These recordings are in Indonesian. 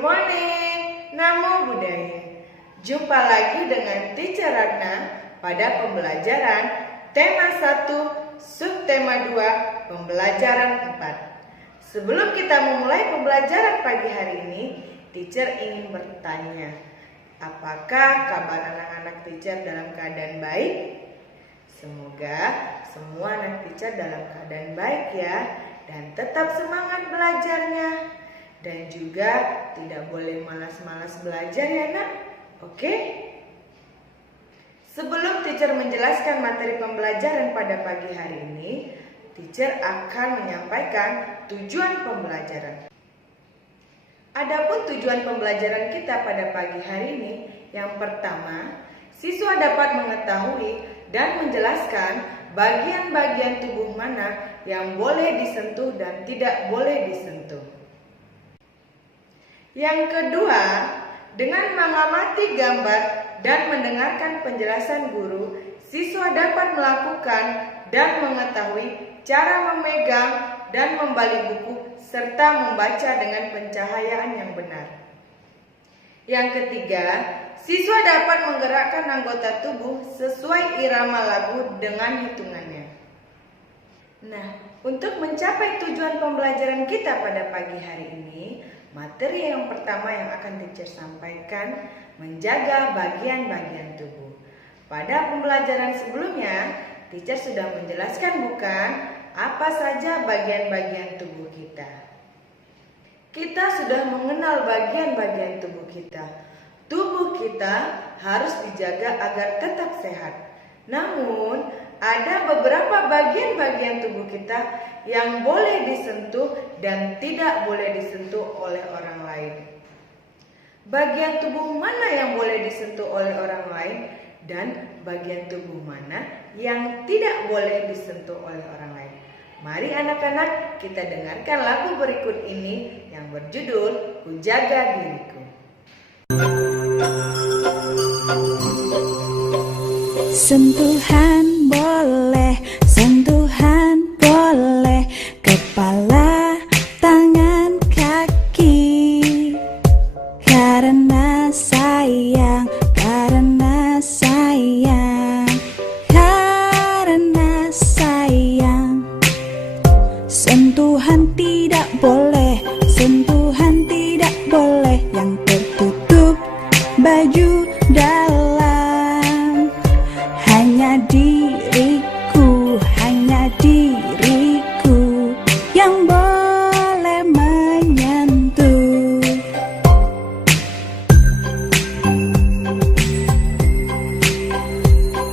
Good morning, Namo Buddhaya. Jumpa lagi dengan Teacher Ratna pada pembelajaran tema 1, subtema 2, pembelajaran 4. Sebelum kita memulai pembelajaran pagi hari ini, Teacher ingin bertanya, apakah kabar anak-anak Teacher dalam keadaan baik? Semoga semua anak Teacher dalam keadaan baik ya, dan tetap semangat belajarnya. Dan juga tidak boleh malas-malas belajar ya nak, oke? Sebelum Teacher menjelaskan materi pembelajaran pada pagi hari ini, Teacher akan menyampaikan tujuan pembelajaran. Adapun tujuan pembelajaran kita pada pagi hari ini, yang pertama, siswa dapat mengetahui dan menjelaskan bagian-bagian tubuh mana yang boleh disentuh dan tidak boleh disentuh. Yang kedua, dengan mengamati gambar dan mendengarkan penjelasan guru, siswa dapat melakukan dan mengetahui cara memegang dan membalik buku serta membaca dengan pencahayaan yang benar. Yang ketiga, siswa dapat menggerakkan anggota tubuh sesuai irama lagu dengan hitungannya. Nah, untuk mencapai tujuan pembelajaran kita pada pagi hari ini, materi yang pertama yang akan Teacher sampaikan menjaga bagian-bagian tubuh. Pada pembelajaran sebelumnya, Teacher sudah menjelaskan bukan apa saja bagian-bagian tubuh kita. Kita sudah mengenal bagian-bagian tubuh kita. Tubuh kita harus dijaga agar tetap sehat. Namun, ada beberapa bagian-bagian tubuh kita yang boleh disentuh dan tidak boleh disentuh oleh orang lain. Bagian tubuh mana yang boleh disentuh oleh orang lain dan bagian tubuh mana yang tidak boleh disentuh oleh orang lain? Mari anak-anak kita dengarkan lagu berikut ini yang berjudul Ku Jaga Diriku. Sentuhan boleh, sentuhan boleh, kepala, tangan, kaki. Karena sayang, karena sayang, karena sayang. Sentuhan tidak boleh, sentuhan tidak boleh yang tertutup baju dalam. Hanya diriku yang boleh menyentuh.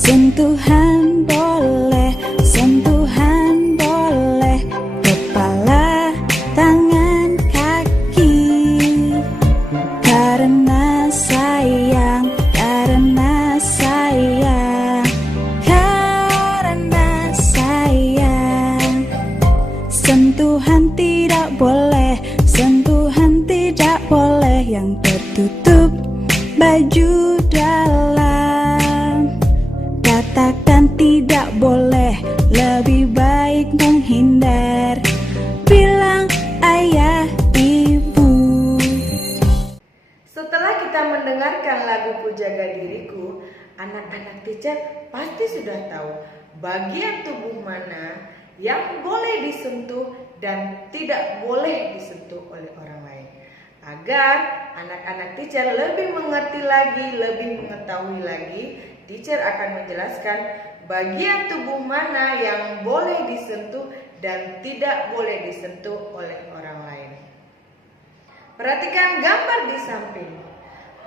Sentuhan boleh, sentuhan boleh, kepala, tangan, kaki. Karena sayang, karena sayang, karena sayang. Sentuhan tidak boleh, sentuhan tidak boleh yang tertutup baju dalam. Katakan tidak boleh, lebih baik menghindar. Bilang ayah, ibu. Setelah kita mendengarkan lagu Ku Jaga Diriku, anak-anak Teacher pasti sudah tahu bagian tubuh mana yang boleh disentuh dan tidak boleh disentuh oleh orang lain. Agar anak-anak Teacher lebih mengerti lagi, lebih mengetahui lagi, Teacher akan menjelaskan bagian tubuh mana yang boleh disentuh dan tidak boleh disentuh oleh orang lain. Perhatikan gambar di samping.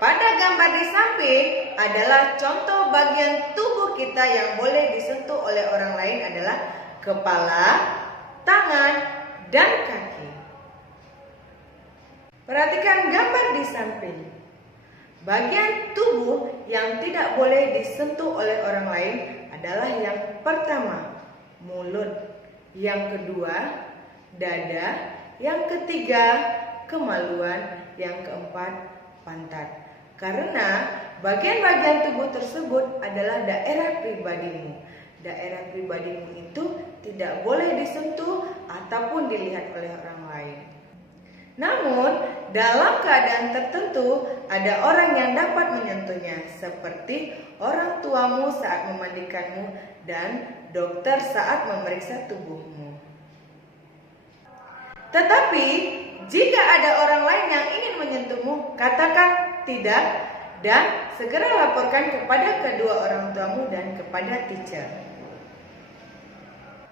Pada gambar di samping adalah contoh bagian tubuh kita yang boleh disentuh oleh orang lain adalah kepala, tangan, dan kaki. Perhatikan gambar di samping. Bagian tubuh yang tidak boleh disentuh oleh orang lain adalah yang pertama, mulut. Yang kedua, dada. Yang ketiga, kemaluan. Yang keempat, pantat. Karena bagian-bagian tubuh tersebut adalah daerah pribadimu. Daerah pribadimu itu tidak boleh disentuh ataupun dilihat oleh orang lain. Namun, dalam keadaan tertentu ada orang yang dapat menyentuhnya, seperti orang tuamu saat memandikanmu dan dokter saat memeriksa tubuhmu. Tetapi, jika ada orang lain yang ingin menyentuhmu, katakan tidak dan segera laporkan kepada kedua orang tuamu dan kepada teacher.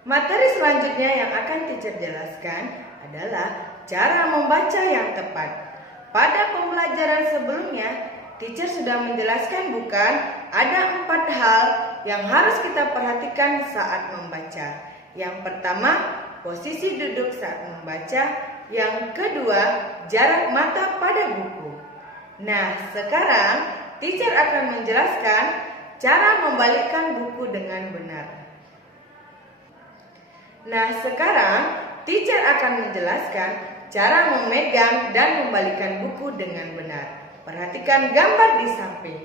Materi selanjutnya yang akan teacher jelaskan adalah cara membaca yang tepat. Pada pembelajaran sebelumnya, teacher sudah menjelaskan bukan ada 4 hal yang harus kita perhatikan saat membaca. Yang pertama, posisi duduk saat membaca. Yang kedua, jarak mata pada buku. Nah, sekarang teacher akan menjelaskan cara membalikkan buku dengan benar. Nah, sekarang teacher akan menjelaskan cara memegang dan membalikkan buku dengan benar. Perhatikan gambar di samping.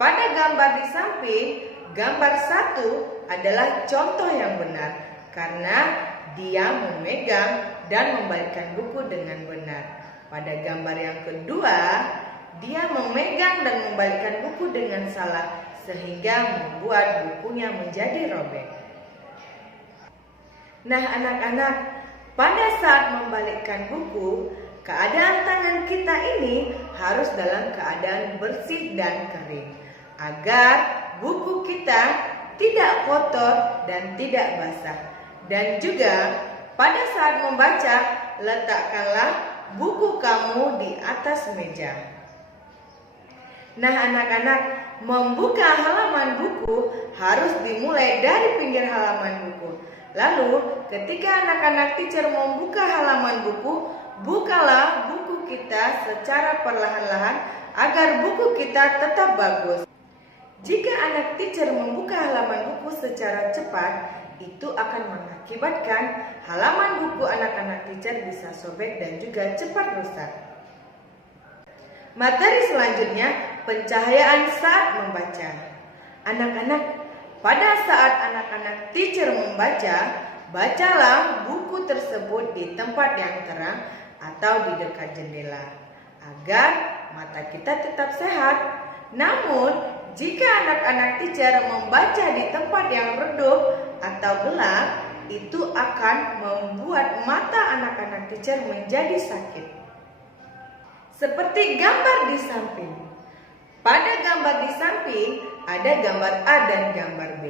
Pada gambar di samping, gambar 1 adalah contoh yang benar karena dia memegang dan membalikkan buku dengan benar. Pada gambar yang kedua, dia memegang dan membalikkan buku dengan salah sehingga membuat bukunya menjadi robek. Nah, anak-anak, pada saat membalikkan buku, keadaan tangan kita ini harus dalam keadaan bersih dan kering agar buku kita tidak kotor dan tidak basah. Dan juga pada saat membaca, letakkanlah buku kamu di atas meja. Nah, anak-anak, membuka halaman buku harus dimulai dari pinggir halaman buku. Lalu, ketika anak-anak teacher membuka halaman buku, bukalah buku kita secara perlahan-lahan agar buku kita tetap bagus. Jika anak teacher membuka halaman buku secara cepat, itu akan mengakibatkan halaman buku anak-anak teacher bisa sobek dan juga cepat rusak. Materi selanjutnya, pencahayaan saat membaca. Anak-anak, pada saat anak-anak teacher membaca, bacalah buku tersebut di tempat yang terang atau di dekat jendela agar mata kita tetap sehat. Namun, jika anak-anak teacher membaca di tempat yang redup atau gelap, itu akan membuat mata anak-anak teacher menjadi sakit. Seperti gambar di samping. Pada gambar di samping ada gambar A dan gambar B.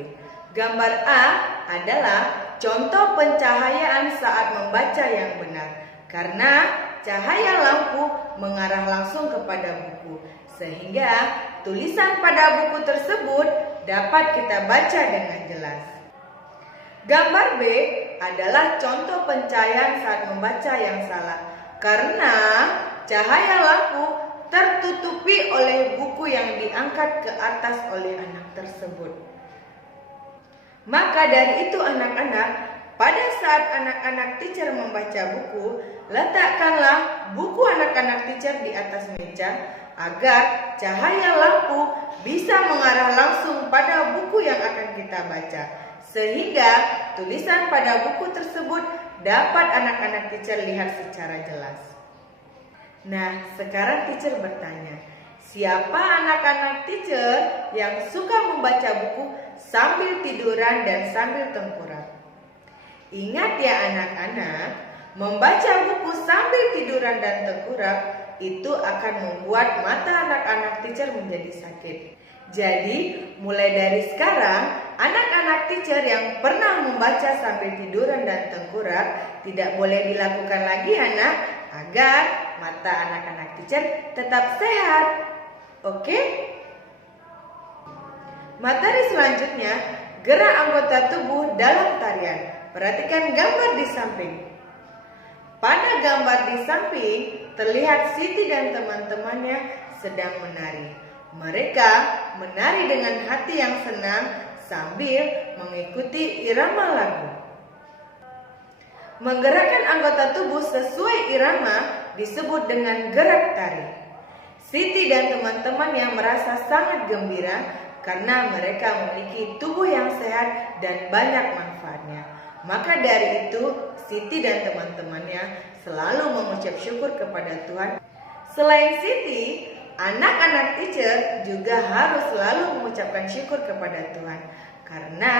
Gambar A adalah contoh pencahayaan saat membaca yang benar karena cahaya lampu mengarah langsung kepada buku sehingga tulisan pada buku tersebut dapat kita baca dengan jelas. Gambar B adalah contoh pencahayaan saat membaca yang salah karena cahaya lampu tertutupi oleh buku yang diangkat ke atas oleh anak tersebut. Maka dari itu anak-anak, pada saat anak-anak teacher membaca buku, letakkanlah buku anak-anak teacher di atas meja agar cahaya lampu bisa mengarah langsung pada buku yang akan kita baca. Sehingga tulisan pada buku tersebut dapat anak-anak teacher lihat secara jelas. Nah, sekarang teacher bertanya, siapa anak-anak teacher yang suka membaca buku sambil tiduran dan sambil tengkurap? Ingat ya anak-anak, membaca buku sambil tiduran dan tengkurap itu akan membuat mata anak-anak teacher menjadi sakit. Jadi, mulai dari sekarang, anak-anak teacher yang pernah membaca sambil tiduran dan tengkurap tidak boleh dilakukan lagi anak, agar mata anak-anak teacher tetap sehat. Oke? Materi selanjutnya, gerak anggota tubuh dalam tarian. Perhatikan gambar di samping. Pada gambar di samping, terlihat Siti dan teman-temannya sedang menari. Mereka menari dengan hati yang senang sambil mengikuti irama lagu. Menggerakkan anggota tubuh sesuai irama disebut dengan gerak tari. Siti dan teman-temannya merasa sangat gembira karena mereka memiliki tubuh yang sehat dan banyak manfaatnya. Maka dari itu, Siti dan teman-temannya selalu mengucap syukur kepada Tuhan. Selain Siti, anak-anak teacher juga harus selalu mengucapkan syukur kepada Tuhan. Karena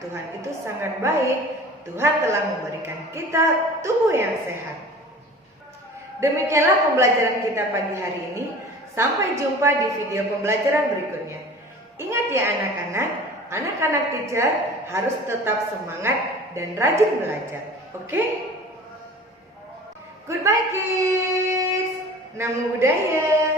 Tuhan itu sangat baik. Tuhan telah memberikan kita tubuh yang sehat. Demikianlah pembelajaran kita pagi hari ini. Sampai jumpa di video pembelajaran berikutnya. Ingat ya anak-anak, anak-anak teacher harus tetap semangat dan rajin belajar. Oke? Goodbye kids. Namo Buddhaya.